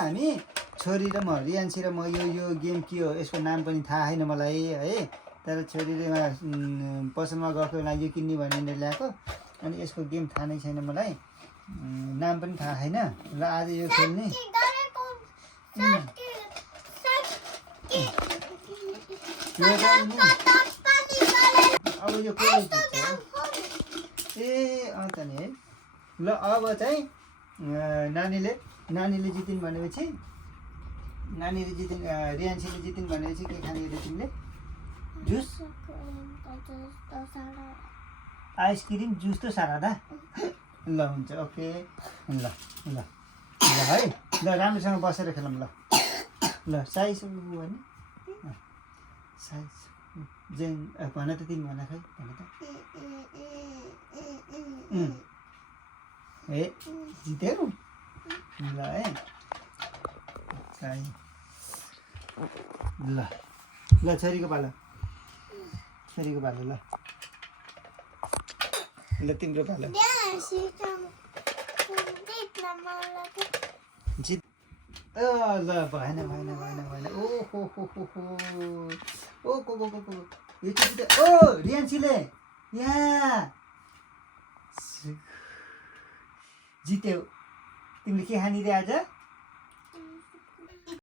हामी छोरी र म रियान्सी र म यो गेम के हो यसको नाम पनि थाहा छैन मलाई है तर छोरीले पसलमा गएको बेला यो किन्ने भनेर ल्याएको अनि यसको गेम थाहा नै छैन मलाई नाम पनि थाहा छैन र आज यो खेल्ने अब यो कसले जित्छ ए अन्त नि है ल अब चाहिँ नानीले जितिन् भनेपछि नानीले जितिन् रियान्सीले जितिन् भनेपछि के खाने रे तिमीले जुस आइसक्रिम जुस त सारादा ल हुन्छ ओके ल ल ल है ल राम्रोसँग बसेर खेलौँ ल ल साइज भने साइज जेन भन त तिमी भन खै भन त ए जित्यौ ल है ल ल छोरीको पालो ल ल तिम्रो पालो जित ल भएन ओहो ओ को यो चाहिँ ओ रियान्सीले यहाँ जित्यौ तिमीले के खाने रे आज